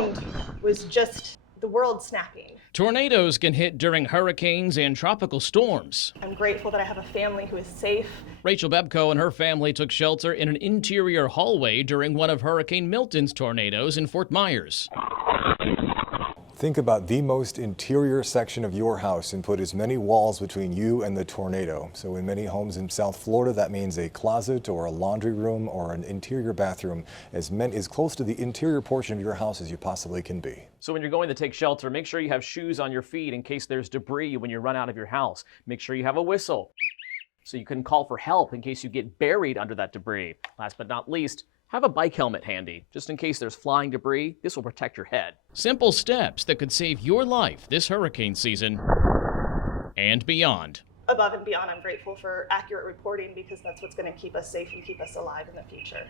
ground was just the world snapping. Tornadoes can hit during hurricanes and tropical storms. I'm grateful that I have a family who is safe. Rachel Bebko and her family took shelter in an interior hallway during one of Hurricane Milton's tornadoes in Fort Myers. Think about the most interior section of your house and put as many walls between you and the tornado. So in many homes in South Florida, that means a closet or a laundry room or an interior bathroom as close to the interior portion of your house as you possibly can be. So when you're going to take shelter, make sure you have shoes on your feet in case there's debris when you run out of your house. Make sure you have a whistle so you can call for help in case you get buried under that debris. Last but not least, have a bike helmet handy, just in case there's flying debris. This will protect your head. Simple steps that could save your life this hurricane season and beyond. Above and beyond, I'm grateful for accurate reporting because that's what's going to keep us safe and keep us alive in the future.